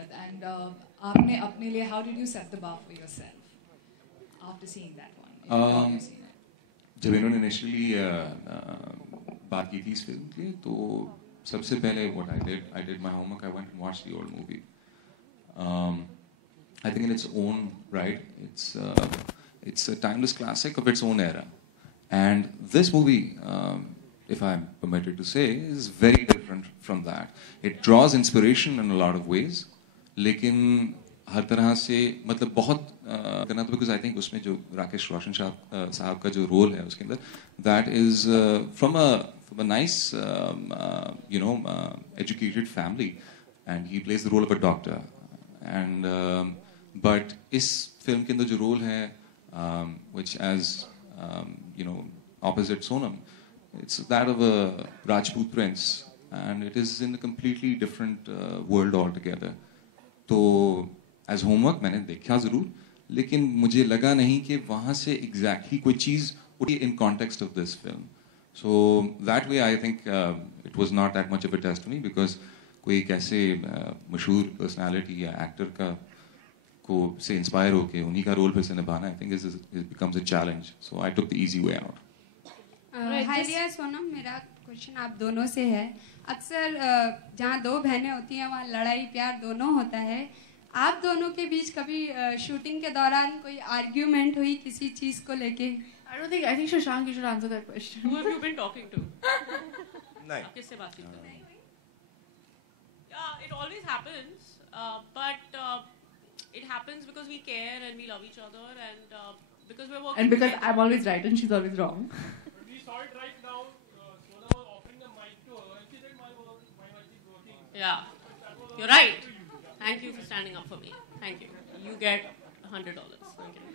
Bharat, and आपने अपने लिए how did you set the bar for yourself after seeing that one? If you have seen it. जब इन्होंने initially बात की थी इस फिल्म के, तो सबसे पहले what I did my homework. I went and watched the old movie. I think in its own right, it's a timeless classic of its own era, and this movie, if I'm permitted to say, is very different from that. It draws inspiration in a lot of ways, लेकिन हर तरह से मतलब बहुत करना तो because I think उसमें जो राकेश रोशन साहब का जो रोल है उसके अंदर, that is from a nice educated family, and he plays the role of a doctor, and but इस फिल्म के अंदर जो रोल है which as opposite Sonam, it's that of a Rajput prince, and it is in a completely different world altogether. तो as homework मैंने देखा ज़रूर, लेकिन मुझे लगा नहीं कि वहाँ से exactly कोई चीज़ उठी in context of this film. So that way I think it was not that much of a test for me, because कोई कैसे मशहूर personality या actor का को से inspire होके उन्हीं का role फिर से निभाना, I think it becomes a challenge. So I took the easy way out. हाय रिया सोनम, मेरा क्वेश्चन आप दोनों से है. अक्सर जहाँ दो बहनें होती हैं वहाँ लड़ाई प्यार दोनों होता है. आप दोनों के बीच कभी शूटिंग के दौरान कोई आर्ग्यूमेंट हुई किसी चीज को लेके? I think Shashank, you should answer that question. Who have you been talking to? नहीं. किससे बातचीत कर रहे हैं? Yeah, it always happens, but it happens because we care and we love each other, and because we're working. And because together. I'm always right and she's always wrong. We saw it right now. Sona was offering the mic to her, and she said, "My mic is working." Yeah, you're right. Thank you for standing up for me. Thank you. You get $100. Thank you.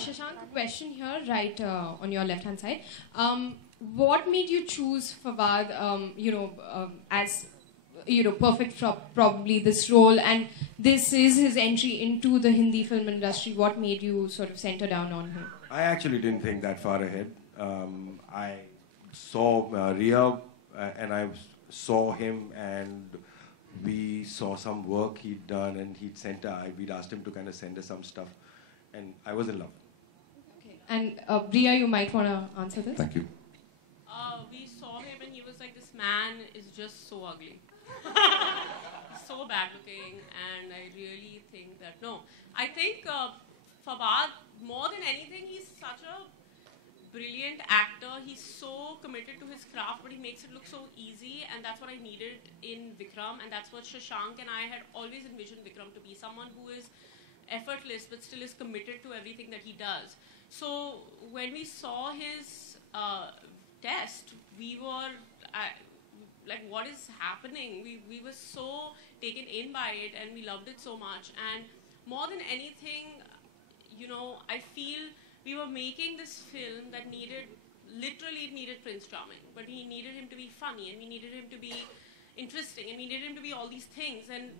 Shashank, a question here, right on your left-hand side. What made you choose Fawad, as perfect for probably this role, and this is his entry into the Hindi film industry? What made you sort of center down on him? I actually didn't think that far ahead. I saw Ria, and I saw him, and we saw some work he'd done, and we'd asked him to kind of send us some stuff, and I was in love. Okay. And Ria, you might want to answer this. Thank you. We saw him and he was like, this man is just so ugly. He's so bad looking, and I really think that, no. I think Fawad, more than anything, he's such a brilliant actor. He's so committed to his craft, but he makes it look so easy, and that's what I needed in Vikram, and that's what Shashank and I had always envisioned Vikram to be, someone who is effortless but still is committed to everything that he does. So when we saw his test, we were like, what is happening? We were so taken in by it, and we loved it so much. And more than anything, I feel we were making this film that literally it needed Prince Charming, but we needed him to be funny, and we needed him to be interesting, and we needed him to be all these things. And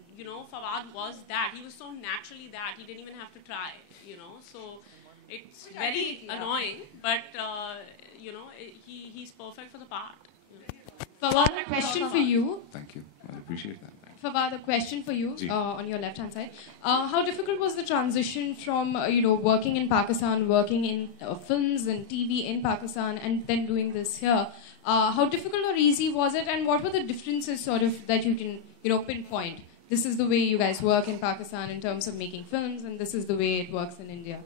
Fawad was that. He was so naturally that he didn't even have to try. So it's very annoying, but he's perfect for the part. Fawad, a question for you. Thank you. I appreciate that. Fawad, a question for you on your left-hand side. How difficult was the transition from, working in Pakistan, working in films and TV in Pakistan, and then doing this here? How difficult or easy was it, and what were the differences sort of that you can, pinpoint? This is the way you guys work in Pakistan in terms of making films, and this is the way it works in India.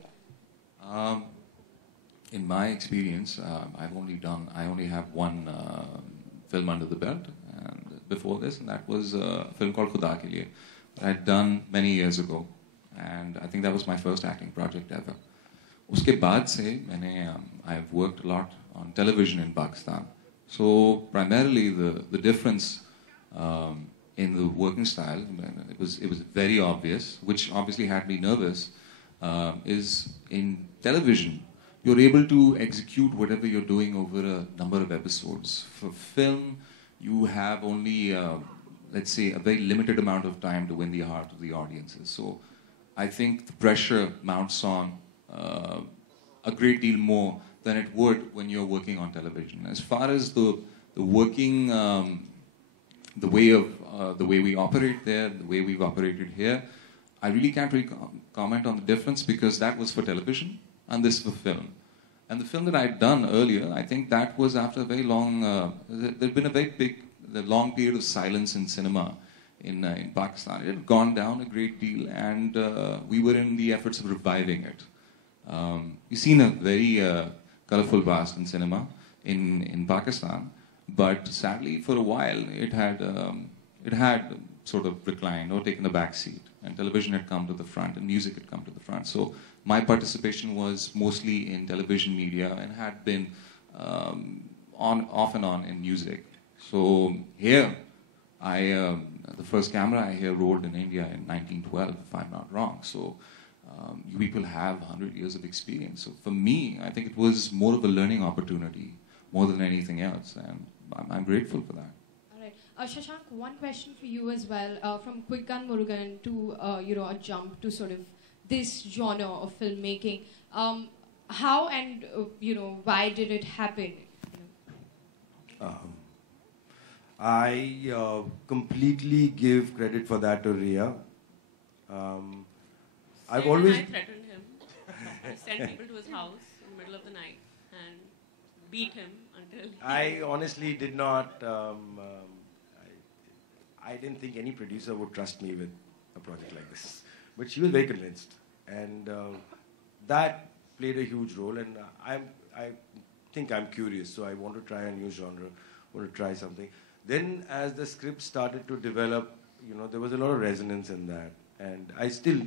In my experience, I only have one film under the belt, and before this, and that was a film called Khuda Ke Liye that I'd done many years ago, and I think that was my first acting project ever. Uske baad se I've worked a lot on television in Pakistan. So primarily the difference in the working style, it was very obvious, which obviously had me nervous, is in television you're able to execute whatever you're doing over a number of episodes. For film, you have only, let's say, a very limited amount of time to win the heart of the audiences. So I think the pressure mounts on a great deal more than it would when you're working on television. As far as the working the way we operate there, the way we've operated here, I really can't really comment on the difference because that was for television and this for film. And the film that I'd done earlier, I think that was after a very long, there'd been a very long period of silence in cinema in Pakistan. It had gone down a great deal, and we were in the efforts of reviving it. You've seen a very colorful past in cinema in Pakistan, but sadly for a while it had sort of reclined or taken a back seat, and television had come to the front and music had come to the front. So my participation was mostly in television media and had been off and on in music. So here, the first camera I here rolled in India in 1912, if I'm not wrong. So you people have 100 years of experience. So for me, I think it was more of a learning opportunity more than anything else, and I'm grateful for that. All right, Shashank, one question for you as well. From Quick Gun Murugan to a jump to sort of this genre of filmmaking. How and why did it happen? I completely give credit for that to Ria. I've always. I threatened him. I sent people to his house in the middle of the night and beat him until. I honestly did not. I didn't think any producer would trust me with a project like this, but she was very convinced, and that played a huge role. And I think I'm curious, so I want to try a new genre. Want to try something. Then, as the script started to develop, there was a lot of resonance in that, and I still,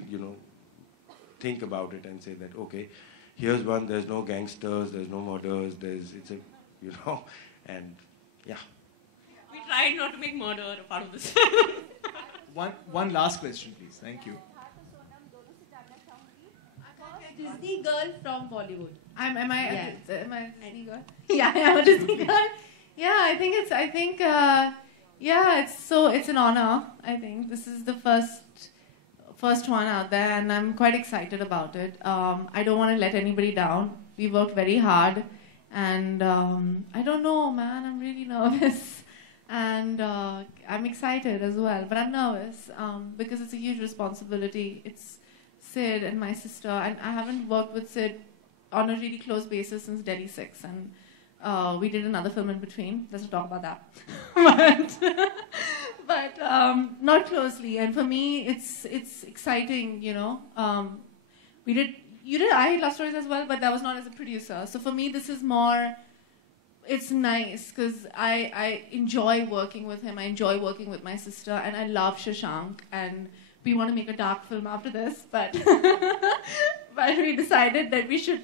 think about it and say that, okay, here's one. There's no gangsters. There's no murders. And yeah. We tried not to make murder a part of this. One last question, please. Thank you. Disney girl from Bollywood. Am I a Disney girl? Yeah, I am a Disney girl. Yeah, it's an honor. I think this is the first one out there, and I'm quite excited about it. I don't want to let anybody down. We worked very hard, and I don't know, man. I'm really nervous, and I'm excited as well. But I'm nervous because it's a huge responsibility. It's Sid and my sister, and I haven't worked with Sid on a really close basis since Delhi 6, and we did another film in between. Let's not talk about that. but not closely. And for me, it's exciting, You did I Love Stories as well, but that was not as a producer. So for me, this is more. It's nice because I enjoy working with him. I enjoy working with my sister, and I love Shashank. And we want to make a dark film after this, but we decided that we should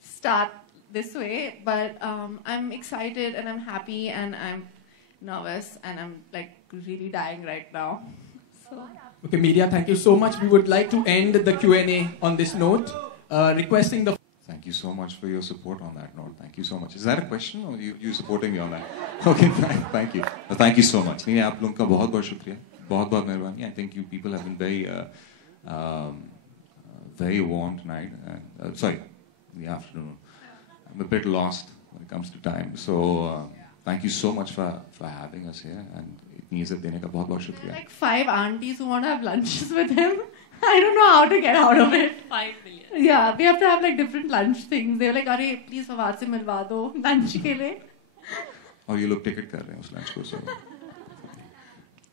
start this way. But I'm excited and I'm happy and I'm nervous and I'm really dying right now. So. Okay, media, thank you so much. We would like to end the Q&A on this note, requesting the. Thank you so much for your support on that note. Thank you so much. Is that a question or you supporting me on that? Okay, thank you. Thank you so much. नहीं आप लोगों का बहुत बहुत शुक्रिया. बहुत बहुत मेहरबानी. I think you people have been very warm tonight. Sorry, in the afternoon. I'm a bit lost when it comes to time. So thank you so much for having us here. And इतनी इज़्ज़त देने का बहुत बहुत शुक्रिया. Like 5 aunties who want to have lunches with him. I don't know how to get out of it. 5 million. Yeah, we have to have different lunch things. They were like, "Arey, please Fawad se milwa do lunch ke liye." और ये लोग ticket कर रहे हैं उस lunch को so.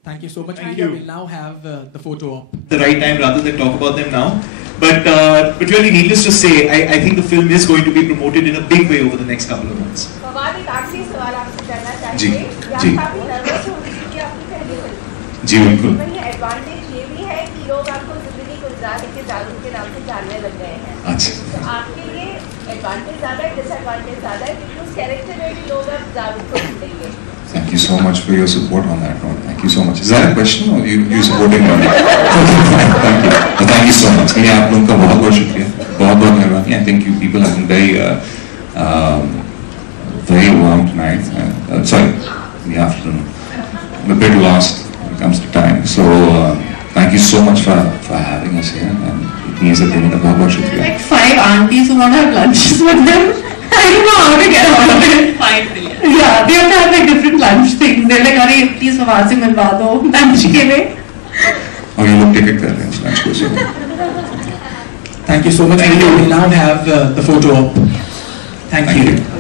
Thank you so much. Media will now have the photo op. The right time rather than talk about them now. But really, needless to say, I think the film is going to be promoted in a big way over the next couple of months. Fawad एक आखिरी सवाल आपसे करना चाहिए. जी. आप काफी nervous हो रही थी आपकी पहली फिल्म. जी बिल्कुल. वही एडवांटेज ये भी है कि लोग आपको जिंदगी गुलजार के जादू के नाम से जानने लग गए हैं. अच्छा. तो आपके लिए एडवांटेज ज्यादा है, डिसएडवांटेज ज्यादा है क्योंकि उस कैरेक्टर में भी लोग अब जादू को ढूंढेंगे. Thank you so much for your support on that note. Thank you so much. Is that a question or you supporting me? Thank you. Thank you so much. नहीं आप लोगों का बहुत बहुत शुक्रिया. बहुत बहुत मेहरबानी. I think you people have been very warm tonight. Sorry, in the afternoon. I'm a bit lost when it comes to time. So thank you so much for having us here. And इतनी इज़्ज़त देने का बहुत बहुत शुक्रिया. Like 5 aunties who want to have lunches with him. I don't know how to get out of it. 5 million. Yeah, they have to have like different lunch things. They're like, "Arey, please Fawad से मिलवा दो lunch के लिए." और ये लोग ticket कर रहे हैं lunch को से. Thank you so much. We now have the photo op. Thank you.